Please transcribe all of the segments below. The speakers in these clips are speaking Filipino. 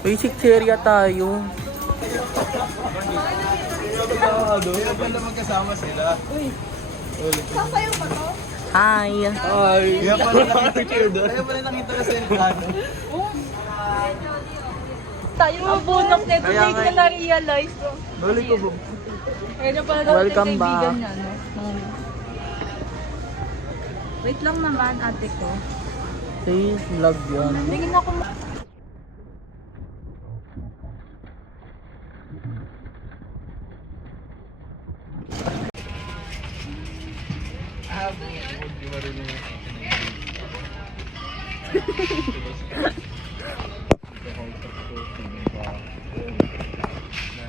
Basic area tayo. Kaya pala magkasama sila. Sasayaw ba to? Hi! Ay, kaya pala nakita ko sa ano. Tayo ang bunok nito, Kaya hindi ko nga- na-realize. Balik ko ba? Kaya na pala daw yung Welcome kaibigan back. niya, no? Wait lang naman, ate ko. Please, vlog yun. Tingin ako.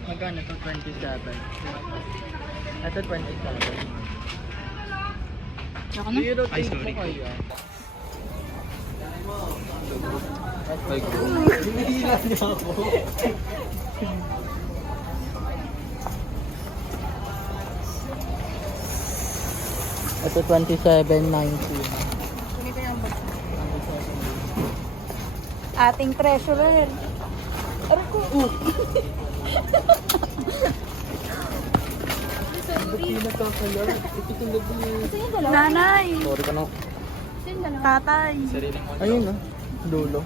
Magkano to? 27. Ito 27. Ako na? Zero take po kayo. Hinihila niya ako. Ito 27.90. Ating treasurer. Aray ko. Nanay. Sorry ka na. Tatay. Sariling mo. Ayun na. Dulo.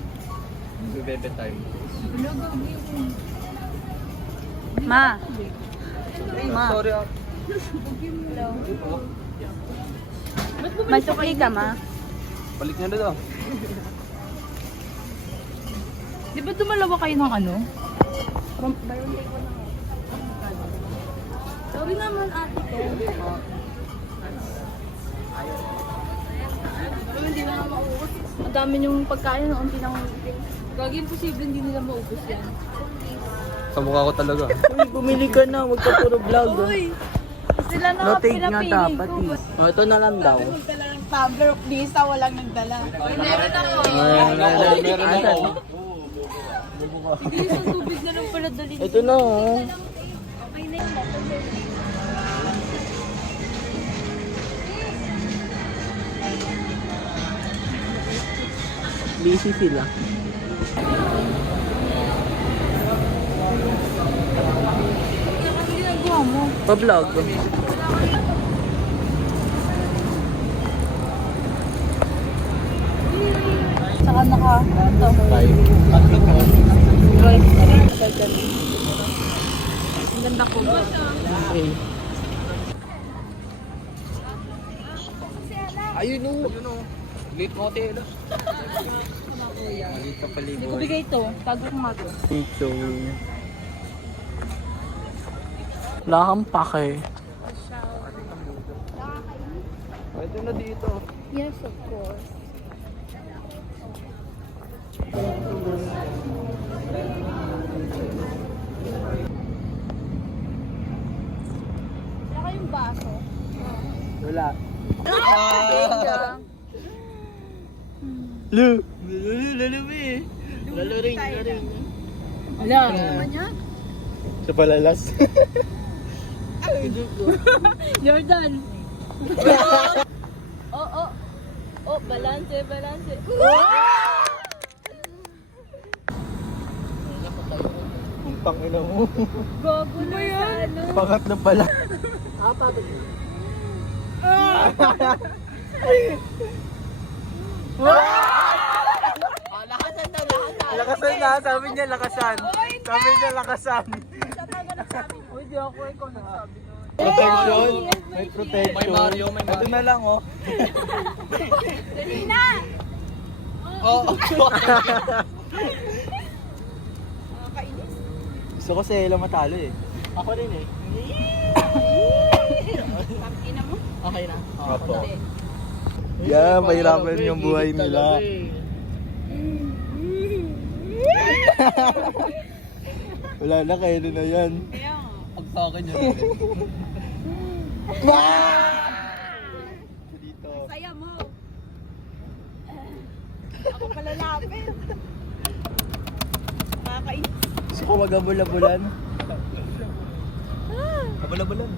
Bebe time. Ma. Ma. Sorry ah. May sukli ka, ma? Balik niya na daw. Di ba dumalawa kayo ng ano? Sorry naman, ate ko. Pero hindi na nga maubos. Ang dami yung pagkain noon pinang... Gagawin posible hindi nila maubos yan. Sa mukha ko talaga. Uy, bumili ka na. Huwag ka puro vlog. Uy! Sila na No, nga take nga pinapili dapat ko. eh. Oh, ito na lang daw. Dala ng tumbler of Lisa, walang nagdala. Meron ako. Meron ako. Sige, isang tubig na lang pala dalhin. Ito na oh. Okay na yun. Busy sila. Ano ginagawa mo? Pa-vlog. Saka naka... Ito. Ang ganda ko. Okay. Ayun o. Late motel. Maliit ka Hindi ko paliboy. bigay ito. Tago ko mago. Dito. Wala kang pake. Pwede na dito. Yes, of course. Wala kayong baso? Wala. Lu! Lalo eh. Lalo rin. Wala. Sa palalas. Jordan. Oh. Oh, balance. Ang tangina mo. Gago na yan. Pangatlo pala. Lakasan na, sabi niya lakasan. Sabi niya lakasan. Uy, di ako ikaw nagsabi nun. Protection. May protection. May Mario, may Mario. Ito na lang oh. Dali na! Oo. Gusto ko si Ella matalo eh. Ako rin eh. Ina mo? Okay na. Opo. Yeah, mahirapan yung buhay nila. Wala na, kayo na yan. Pag sa akin yun. Dito. Saya mo. Ako pala lapit. Nakakainis. Gusto ko mag-abula-bulan. Abula-bulan.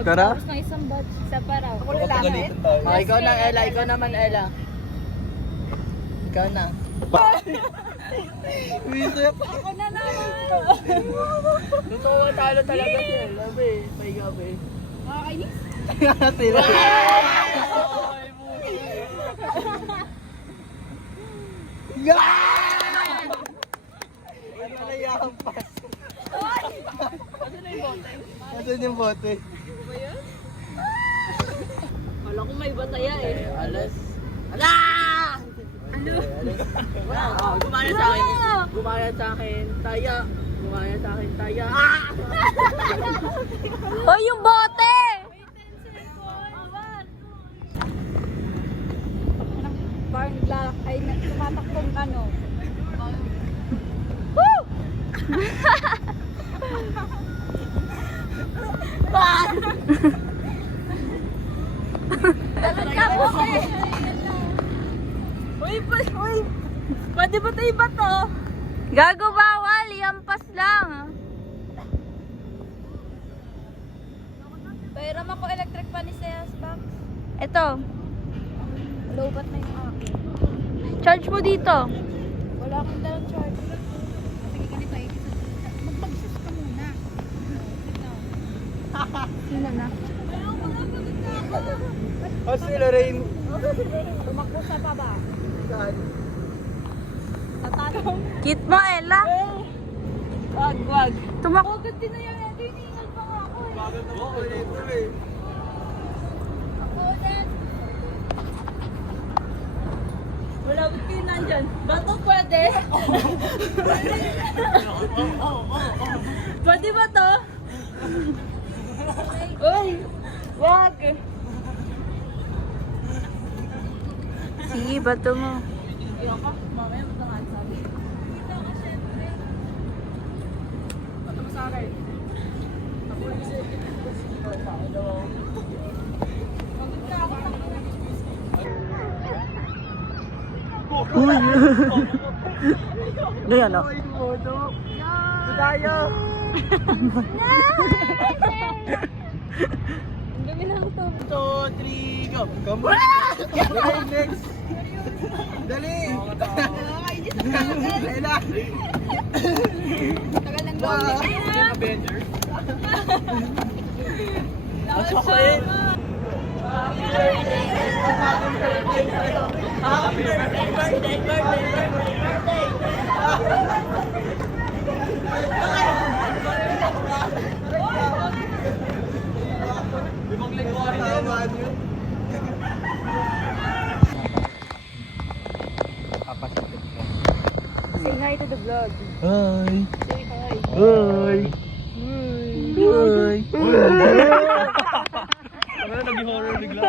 Tara. Tapos ng isang batch. Isa pa raw. Ako lalaki. Pagalitan tayo. Ah, ikaw na Ella, ikaw naman Ella. Ikaw na. Ako na naman! Totoo talo talaga siya. Labi, may gabi. Nakakainis? Sila. Ano na yahampas? Asan yung bote? Wala ko may bataya eh. Alas. Ano? Gumaya sa akin. Gumaya sa akin. Taya. Gumaya sa akin. Taya. Hoy, yung bote! Parang ay tumatakbong ano. Woo! Talaga po eh. Uy, pwede ba tayo ba to? Gago bawal, iampas lang. Pairam ako electric pa ni Sales Box. Ito. Lobat na yung akin. Charge mo dito. Wala akong dalang charge. Sige, ganito eh. Mag-sus ka muna. Sino na? Oh, si Lorraine. Tumakbo sa baba. Saan? Tatanong. Kit mo, Ella. Wag. Tumakbo. Agad din na yan. Hinihingal pa nga ako eh. Bakit naman ko nito eh? Ako din. Wala ba't kayo nandyan? Bato pwede? Pwede ba to? Uy! Wag! Sige, bato mo. Iyan ka, mamaya matangaan sabi. Dito ka syempre. Bato mo sa akin. Ako yung isa. Pagod ka ako. Ano yan, oh? Tayo! Ang dami lang to. 2, 3, go. Come on! Dali, next! Dali! Dali na! Tagal ng lobby. Avenger. Chocolate. Tamaan yun. Say hi to the vlog. Hi! Say hi. Hi! Hi! Ano, nag-horror bigla.